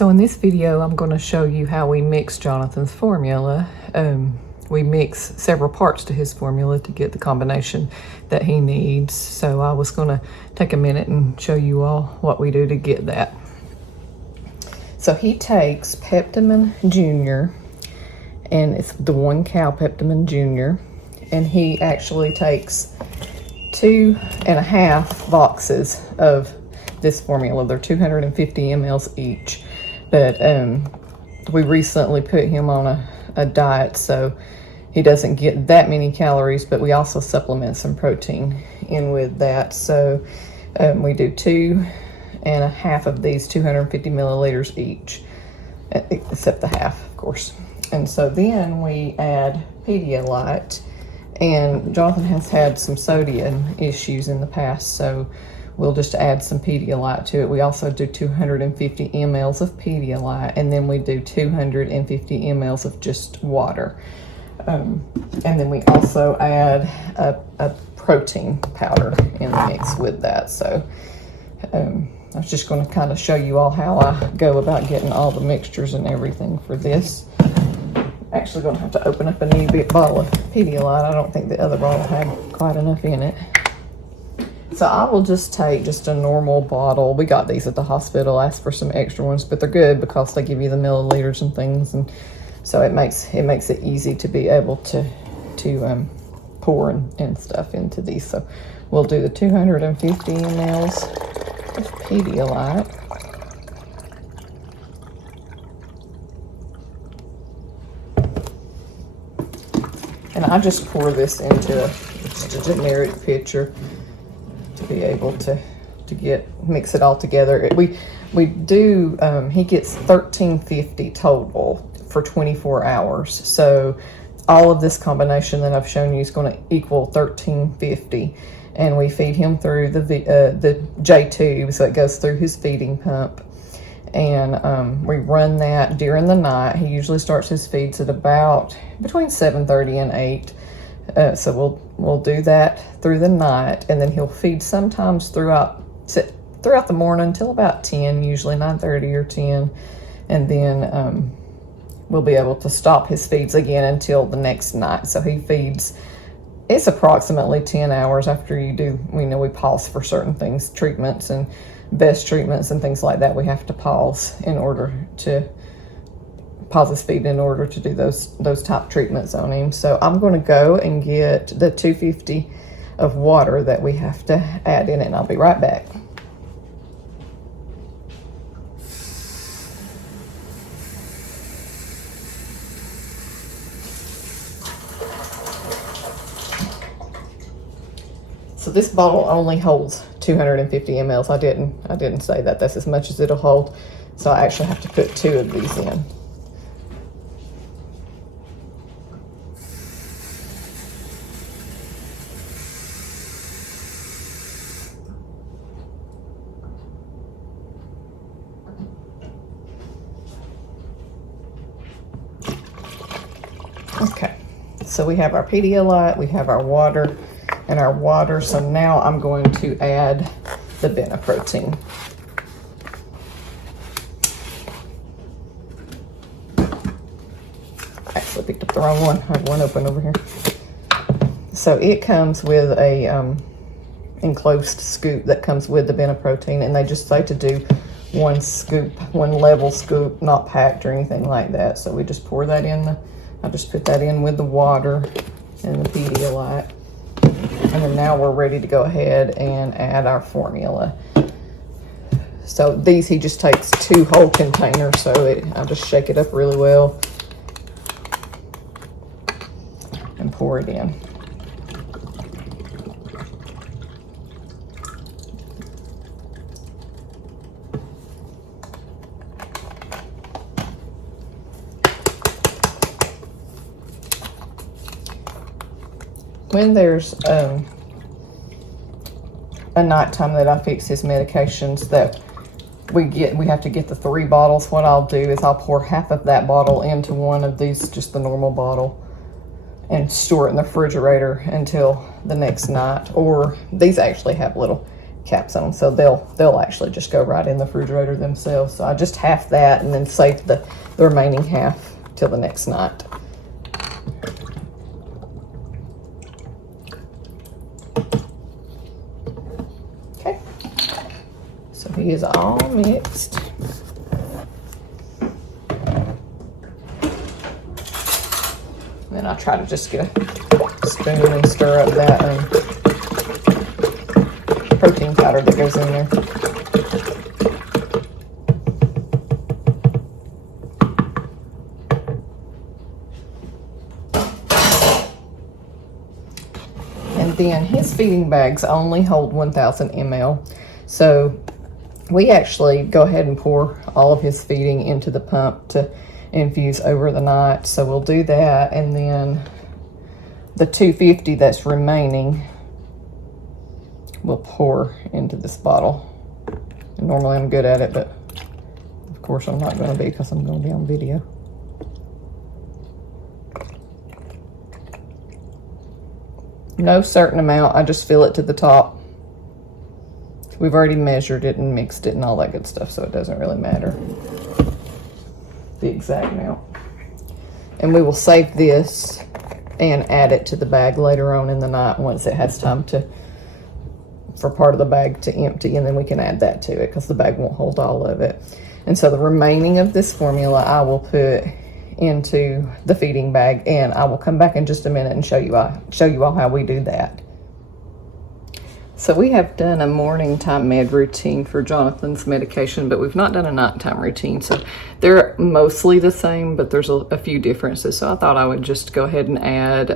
So in this video, I'm going to show you how we mix Jonathan's formula. We mix several parts to his formula to get the combination that he needs. So I was going to take a minute and show you all what we do to get that. So he takes Peptamen Junior, and it's the 1 cow Peptamen Junior, and he actually takes 2.5 boxes of this formula. They're 250 mLs each, but we recently put him on a diet, so he doesn't get that many calories, but we also supplement some protein in with that. So we do 2.5 of these 250 milliliters each, except the half, of course. And so then we add Pedialyte, and Jonathan has had some sodium issues in the past, so we'll just add some Pedialyte to it. We also do 250 mLs of Pedialyte, and then we do 250 mLs of just water. And then we also add a protein powder in the mix with that. So I was just going to kind of show you all how I go about getting all the mixtures and everything for this. Actually going to have to open up a new big bottle of Pedialyte. I don't think the other bottle had quite enough in it. So I will just take just a normal bottle. We got these at the hospital, asked for some extra ones, but they're good because they give you the milliliters and things, and so it makes it easy to be able to pour and stuff into these. So we'll do the 250 mLs of Pedialyte. And I just pour this into just a generic pitcher to be able to mix it all together. We do, he gets 1350 total for 24 hours. So all of this combination that I've shown you is going to equal 1350. And we feed him through the J tube, so it goes through his feeding pump. And we run that during the night. He usually starts his feeds at about between 7:30 and 8. So we'll do that through the night, and then he'll feed sometimes throughout the morning until about 10, usually 9:30 or 10, and then we'll be able to stop his feeds again until the next night. So he feeds, it's approximately 10 hours after you do, we pause for certain things, treatments and best treatments and things like that. We have to pause in order to pause his feed in order to do those type treatments on him. So I'm going to go and get the 250 of water that we have to add in it, and I'll be right back. So this bottle only holds 250 mLs. I didn't say that. That's as much as it'll hold. So I actually have to put 2 of these in. Okay, so we have our Pedialyte, we have our water, and our water. So now I'm going to add the Bena-protein. I actually picked up the wrong one. I have one open over here. So it comes with a enclosed scoop that comes with the Bena-protein, and they just say to do 1 scoop, 1 level scoop, not packed or anything like that. So we just pour that in. I just put that in with the water and the Pedialyte. And then now we're ready to go ahead and add our formula. So these, he just takes 2 whole containers, so I just shake it up really well and pour it in. When there's a nighttime that I fix his medications that we have to get the 3 bottles, what I'll do is I'll pour half of that bottle into one of these, just the normal bottle, and store it in the refrigerator until the next night. Or these actually have little caps on them, so they'll actually just go right in the refrigerator themselves. So I just half that and then save the remaining half till the next night. Okay, so he is all mixed. Then I try to just get a spoon and stir up that protein powder that goes in there. And then his feeding bags only hold 1,000 ml. So we actually go ahead and pour all of his feeding into the pump to infuse over the night. So we'll do that, and then the 250 that's remaining we'll pour into this bottle. And normally I'm good at it, but of course I'm not going to be because I'm going to be on video. No certain amount, I just fill it to the top. We've already measured it and mixed it and all that good stuff, so it doesn't really matter the exact amount. And we will save this and add it to the bag later on in the night once it has time for part of the bag to empty, and then we can add that to it because the bag won't hold all of it. And so the remaining of this formula I will put into the feeding bag, and I will come back in just a minute and show you all how we do that. So we have done a morning time med routine for Jonathan's medication, but we've not done a nighttime routine. So they're mostly the same, but there's a few differences. So I thought I would just go ahead and add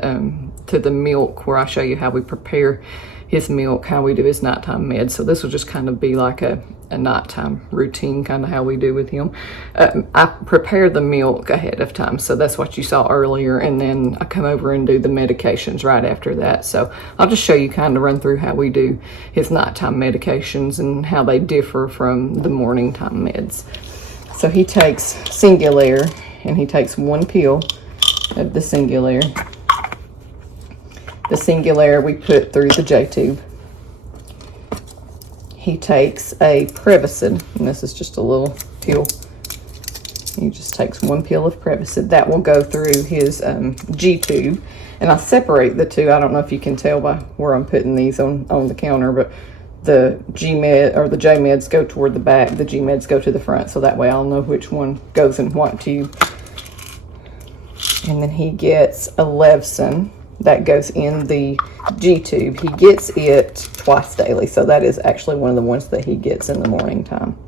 to the milk, where I show you how we prepare his milk, how we do his nighttime meds. So this will just kind of be like a nighttime routine, kind of how we do with him. I prepare the milk ahead of time, so that's what you saw earlier, and then I come over and do the medications right after that. So I'll just show you, kind of run through how we do his nighttime medications and how they differ from the morning time meds. So he takes Singulair, and he takes 1 pill of the Singulair. The Singulair we put through the J-tube. He takes a Prevacid, and this is just a little pill. He just takes 1 pill of Prevacid. That will go through his G-tube. And I separate the two. I don't know if you can tell by where I'm putting these on the counter, but the G-med or the J-meds go toward the back. The G-meds go to the front, so that way I'll know which one goes in what tube. And then he gets a Levsin. That goes in the G-tube. He gets it twice daily, so that is actually one of the ones that he gets in the morning time.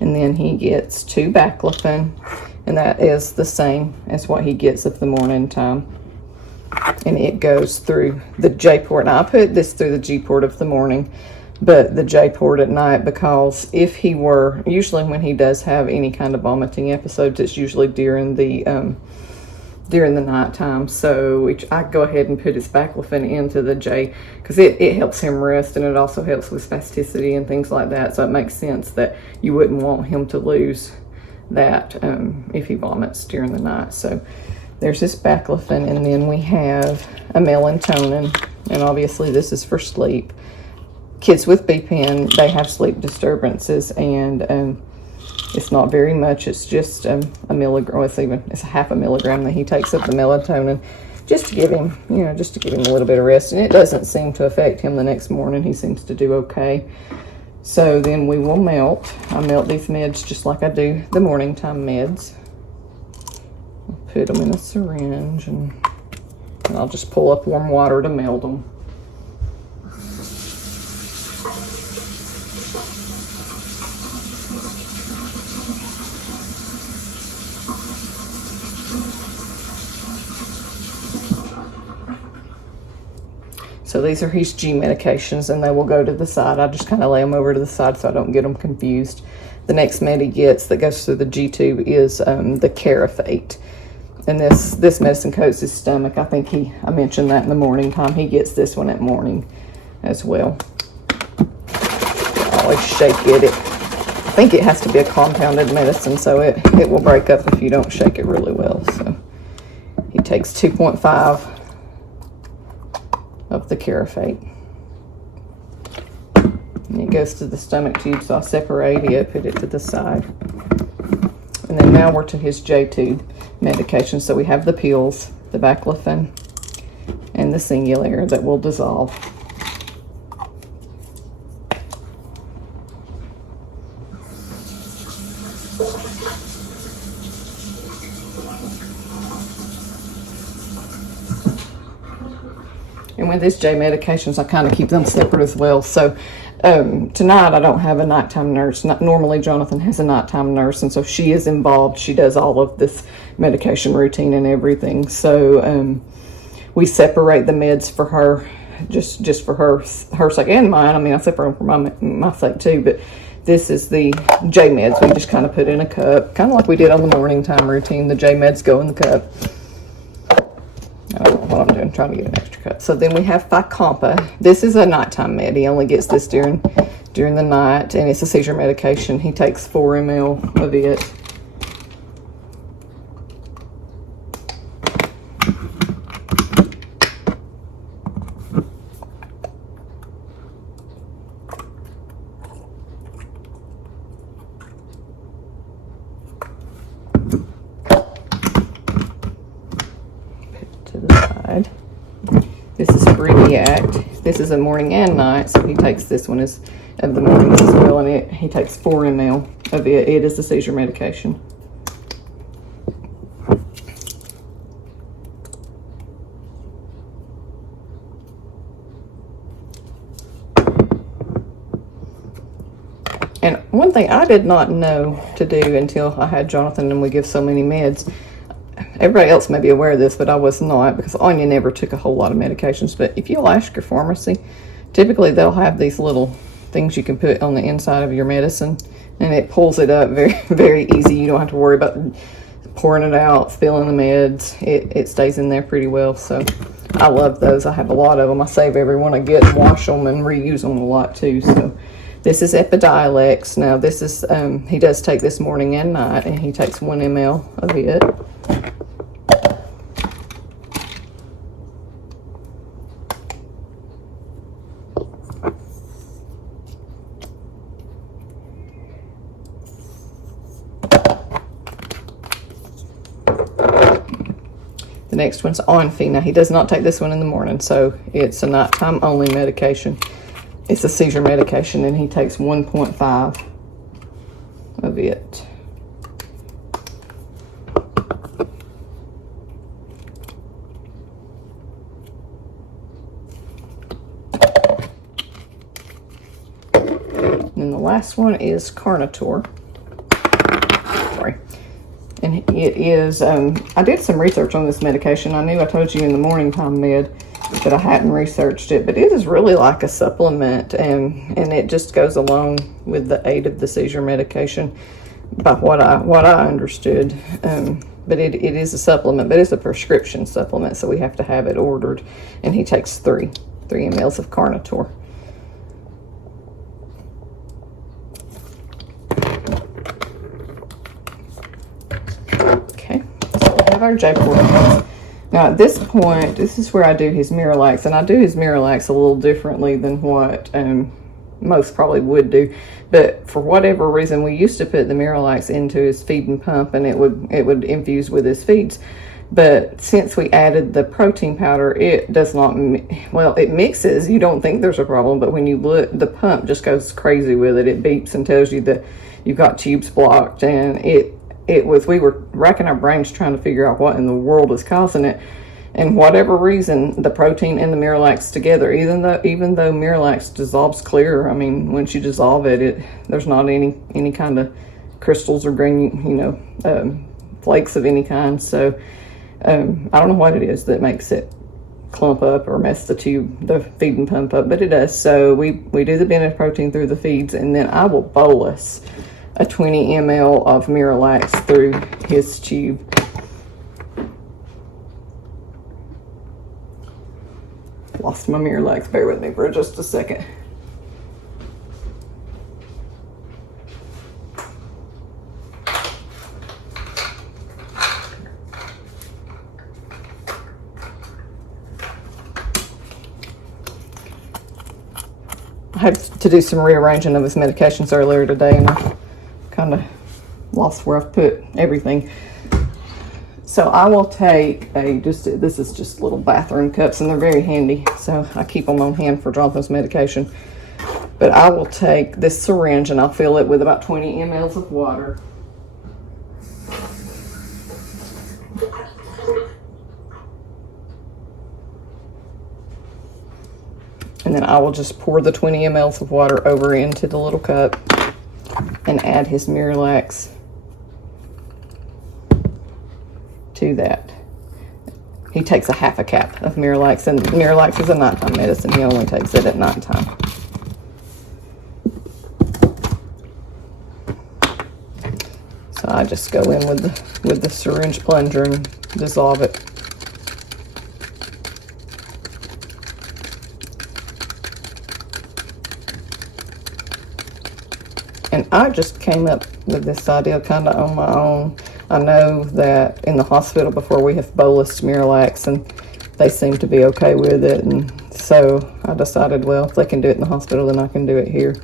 And then he gets 2 Baclofen, and that is the same as what he gets at the morning time. And it goes through the J port. Now I put this through the G port of the morning, but the J port at night, because if he were, usually when he does have any kind of vomiting episodes, it's usually during the nighttime. So I go ahead and put his Baclofen into the J, because it helps him rest, and it also helps with spasticity and things like that. So it makes sense that you wouldn't want him to lose that if he vomits during the night. So there's his Baclofen, and then we have a melatonin, and obviously this is for sleep. Kids with BPN, they have sleep disturbances, and it's not very much. It's just a milligram. It's a half a milligram that he takes of the melatonin, just to give him, a little bit of rest. And it doesn't seem to affect him the next morning. He seems to do okay. So then we will melt. I melt these meds just like I do the morning time meds. I'll put them in a syringe, and I'll just pull up warm water to melt them. So these are his G medications, and they will go to the side. I just kind of lay them over to the side so I don't get them confused. The next med he gets that goes through the G-tube is the Carafate. And this medicine coats his stomach. I think I mentioned that in the morning time. He gets this one at morning as well. I always shake it. I think it has to be a compounded medicine, so it will break up if you don't shake it really well. So he takes 2.5 of the Carafate. And it goes to the stomach tube, so I'll separate it, put it to the side. And then now we're to his J-tube medication. So we have the pills, the baclofen, and the Singulair that will dissolve. And with this J medications, I kind of keep them separate as well. So tonight I don't have a nighttime nurse. Normally Jonathan has a nighttime nurse, and so she is involved. She does all of this medication routine and everything. So we separate the meds for her, just for her sake and mine. I mean, I separate them for my sake too, but this is the J meds. We just kind of put in a cup, kind of like we did on the morning time routine. The J meds go in the cup. I don't know what I'm doing, trying to get an extra cut. So then we have Fycompa. This is a nighttime med. He only gets this during the night, and it's a seizure medication. He takes 4 ml of it. To the side. This is Breviact. This is a morning and night, so he takes this one as of the mornings as well, and he takes 4 ml of it. It is a seizure medication. And one thing I did not know to do until I had Jonathan, and we give so many meds. Everybody else may be aware of this, but I was not, because Anya never took a whole lot of medications. But if you'll ask your pharmacy, typically they'll have these little things you can put on the inside of your medicine, and it pulls it up very, very easy. You don't have to worry about pouring it out, spilling the meds. It stays in there pretty well. So I love those. I have a lot of them. I save every one I get and wash them and reuse them a lot too. So this is Epidiolex. Now this is, he does take this morning and night, and he takes 1 ml of it. The next one's Onfi. Now, he does not take this one in the morning, so it's a nighttime only medication. It's a seizure medication, and he takes 1.5 of it. And the last one is Carnotor. Sorry. And it is, I did some research on this medication. I knew I told you in the morning time med that I hadn't researched it, but it is really like a supplement, and it just goes along with the aid of the seizure medication by what I understood. But it is a supplement, but it's a prescription supplement, so we have to have it ordered. And he takes 3 ml of Carnotor. Our J-port. Now at this point, this is where I do his miralax, and I do his miralax a little differently than what most probably would do. But for whatever reason, we used to put the miralax into his feed and pump, and it would infuse with his feeds. But since we added the protein powder, it does not, well, it mixes. You don't think there's a problem, but when you look, the pump just goes crazy with it. It beeps and tells you that you've got tubes blocked, and we were racking our brains trying to figure out what in the world is causing it. And whatever reason, the protein and the miralax together, even though miralax dissolves clear, I mean, once you dissolve it, there's not any kind of crystals or green, flakes of any kind. So I don't know what it is that makes it clump up or mess the feed and pump up, but it does. So we do the Bennett protein through the feeds, and then I will bolus a 20 ml of miralax through his tube. Lost my miralax. Bear with me for just a second. I had to do some rearranging of his medications earlier today, and I kind of lost where I've put everything. So I will take this is just little bathroom cups, and they're very handy, so I keep them on hand for drawing this medication. But I will take this syringe and I'll fill it with about 20 mLs of water. And then I will just pour the 20 mLs of water over into the little cup and add his Miralax to that. He takes a half a cap of Miralax, and Miralax is a nighttime medicine. He only takes it at nighttime. So I just go in with the syringe plunger and dissolve it. And I just came up with this idea kind of on my own. I know that in the hospital before we have bolused Miralax, and they seem to be okay with it. And so I decided, well, if they can do it in the hospital, then I can do it here.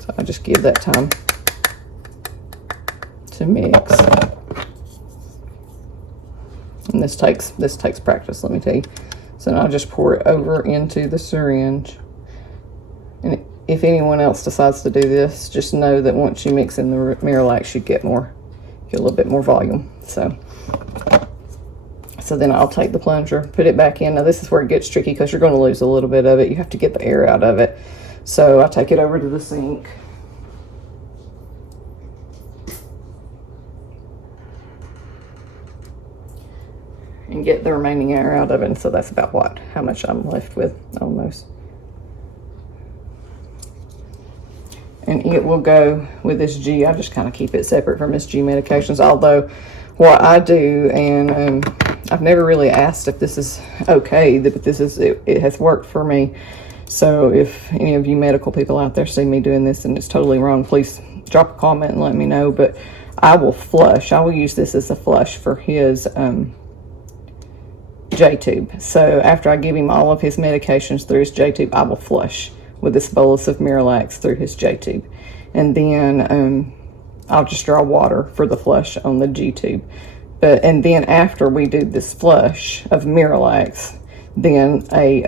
So I just give that time to mix. And this takes practice, let me tell you. So now I just pour it over into the syringe. And if anyone else decides to do this, just know that once you mix in the Miralax, you get a little bit more volume. So then I'll take the plunger, put it back in. Now this is where it gets tricky because you're going to lose a little bit of it. You have to get the air out of it. So I take it over to the sink. And get the remaining air out of it. And so that's about how much I'm left with almost. And it will go with this G. I just kind of keep it separate from his G medications. Although what I do, and I've never really asked if this is okay, but it has worked for me. So if any of you medical people out there see me doing this and it's totally wrong, please drop a comment and let me know. But I will flush. I will use this as a flush for his J-tube. So after I give him all of his medications through his J-tube, I will flush with this bolus of Miralax through his J-tube. And then I'll just draw water for the flush on the G-tube. And then after we do this flush of Miralax, then a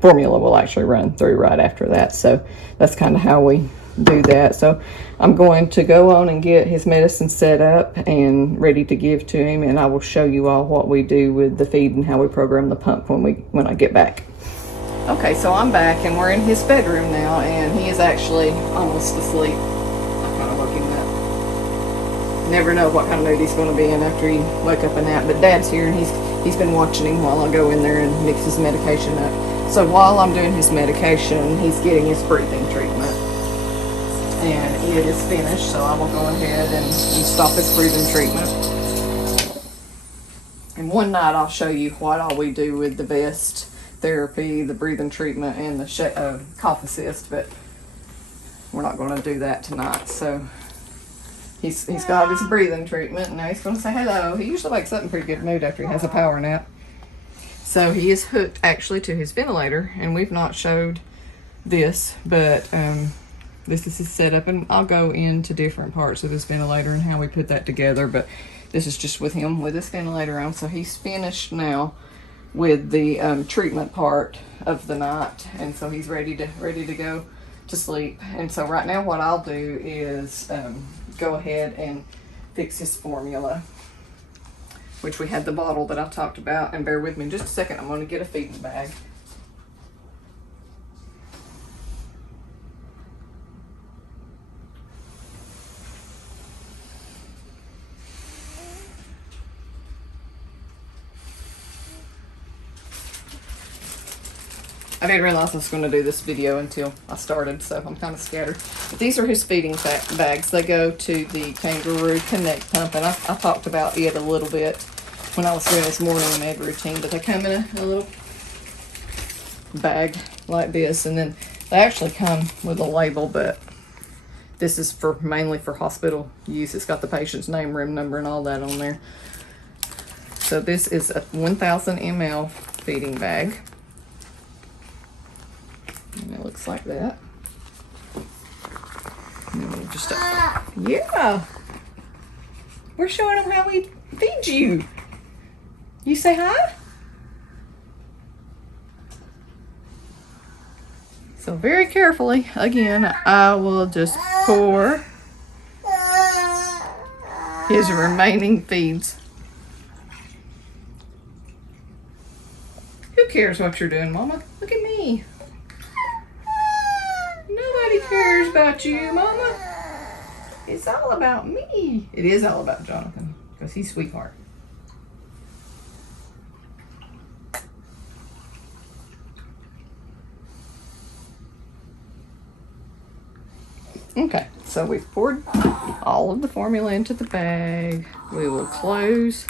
formula will actually run through right after that. So that's kind of how we do that. So I'm going to go on and get his medicine set up and ready to give to him, and I will show you all what we do with the feed and how we program the pump when I get back. Okay, so I'm back and we're in his bedroom now, and he is actually almost asleep. I kind of woke him up. Never know what kind of mood he's going to be in after he wake up a nap. But Dad's here, and he's been watching him while I go in there and mix his medication up. So while I'm doing his medication, he's getting his breathing treatment, and it is finished. So I will go ahead and stop his breathing treatment. And one night I'll show you what all we do with the vest therapy, the breathing treatment, and the cough assist, but we're not going to do that tonight. So he's got his breathing treatment, and now he's going to say hello. He usually wakes up in pretty good mood after he has a power nap. So he is hooked actually to his ventilator, and we've not showed this, but this is his setup, and I'll go into different parts of his ventilator and how we put that together, but this is just with him with his ventilator on. So he's finished now with the treatment part of the night, and so he's ready to go to sleep. And so right now what I'll do is go ahead and fix his formula, which we had the bottle that I talked about. And bear with me just a second, I'm going to get a feeding bag. I didn't realize I was going to do this video until I started, so I'm kind of scattered. But these are his feeding bags. They go to the Kangaroo Connect pump, and I talked about it a little bit when I was doing this morning med routine, but they come in a little bag like this, and then they actually come with a label, but this is mainly for hospital use. It's got the patient's name, room number, and all that on there. So this is a 1,000 ml feeding bag. looks like that. And then we'll just, yeah. We're showing them how we feed you. You say hi? So very carefully, again, I will just pour his remaining feeds. Who cares what you're doing, Mama? Look at me. Nobody cares about you, Mama. It's all about me. It is all about Jonathan, because he's a sweetheart. Okay, so we've poured all of the formula into the bag. We will close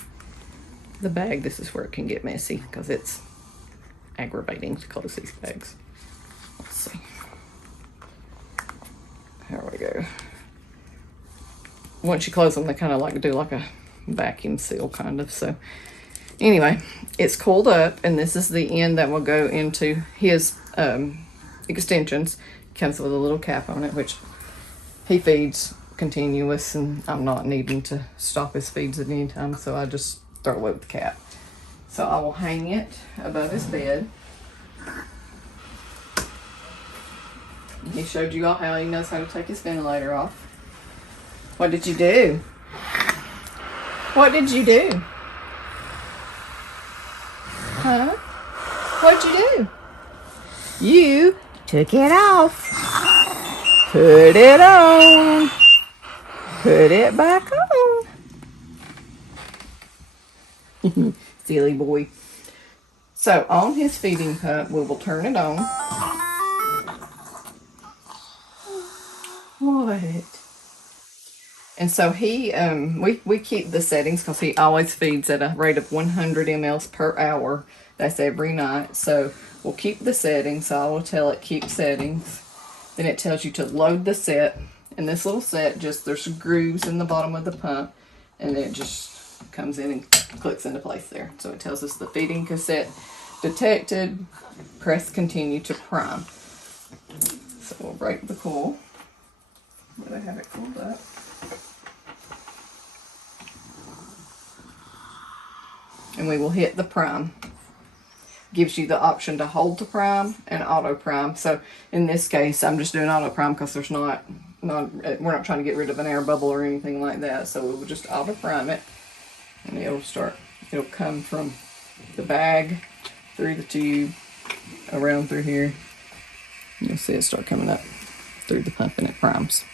the bag. This is where it can get messy because it's aggravating to close these bags. Let's see. There we go. Once you close them, they kind of like do like a vacuum seal kind of. So anyway, it's cooled up, and this is the end that will go into his extensions. Comes with a little cap on it, which he feeds continuous, and I'm not needing to stop his feeds at any time, so I just throw away with the cap. So I will hang it above his bed. He showed you all how he knows how to take his ventilator off. What did you do? What did you do? Huh? What'd you do? You took it off. Put it on. Put it back on. Silly boy. So on his feeding pump, we will turn it on. What? And so he, we keep the settings because he always feeds at a rate of 100 mLs per hour. That's every night. So we'll keep the settings. So I will tell it keep settings. Then it tells you to load the set. And this little set, just there's grooves in the bottom of the pump, and then it just comes in and clicks into place there. So it tells us the feeding cassette detected. Press continue to prime. So we'll break the coil. Where they have it cooled up. And we will hit the prime. Gives you the option to hold to prime and auto prime. So in this case, I'm just doing auto prime because there's we're not trying to get rid of an air bubble or anything like that. So we will just auto prime it, and it'll come from the bag through the tube around through here. You'll see it start coming up through the pump, and it primes.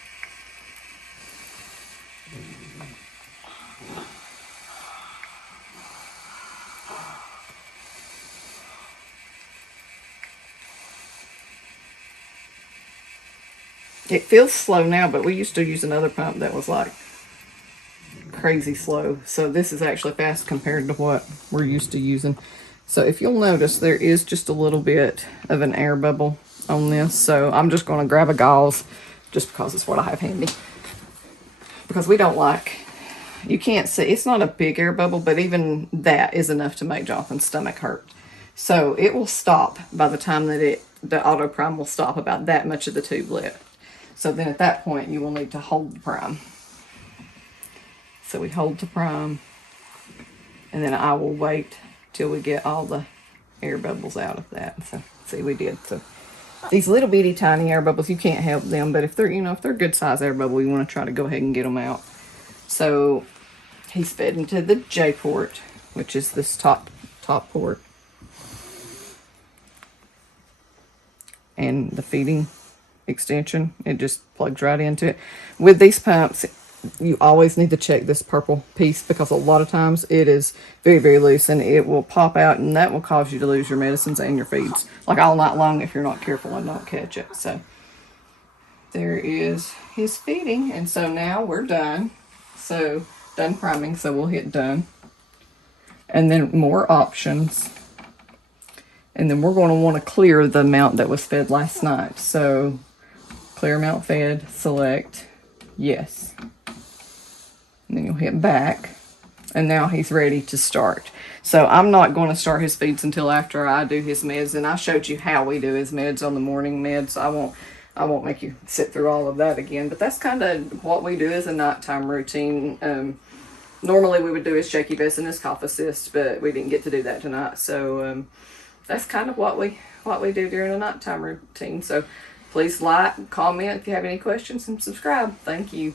It feels slow now, but we used to use another pump that was like crazy slow. So this is actually fast compared to what we're used to using. So if you'll notice, there is just a little bit of an air bubble on this. So I'm just going to grab a gauze just because it's what I have handy. Because we don't like, you can't see, it's not a big air bubble, but even that is enough to make Jonathan's stomach hurt. So it will stop by the time that the auto prime will stop about that much of the tube left. So then at that point, you will need to hold the prime. So we hold the prime, and then I will wait till we get all the air bubbles out of that. So see, we did. So these little bitty tiny air bubbles, you can't help them, but if they're, if they're good size air bubble, you want to try to go ahead and get them out. So he's fed into the J port, which is this top port. And the feeding extension, it just plugs right into it. With these pumps, you always need to check this purple piece because a lot of times it is very, very loose, and it will pop out, and that will cause you to lose your medicines and your feeds like all night long if you're not careful and don't catch it. So there is his feeding, and so now we're done. So done priming, so we'll hit done, and then more options. And then we're going to want to clear the amount that was fed last night. So clear amount fed, select yes. And then you'll hit back. and now he's ready to start. So I'm not going to start his feeds until after I do his meds, and I showed you how we do his meds on the morning meds. I won't make you sit through all of that again, but that's kind of what we do as a nighttime routine. Normally we would do his shaky vest and his cough assist, but we didn't get to do that tonight. So that's kind of what we do during a nighttime routine. So please like, comment if you have any questions, and subscribe. Thank you.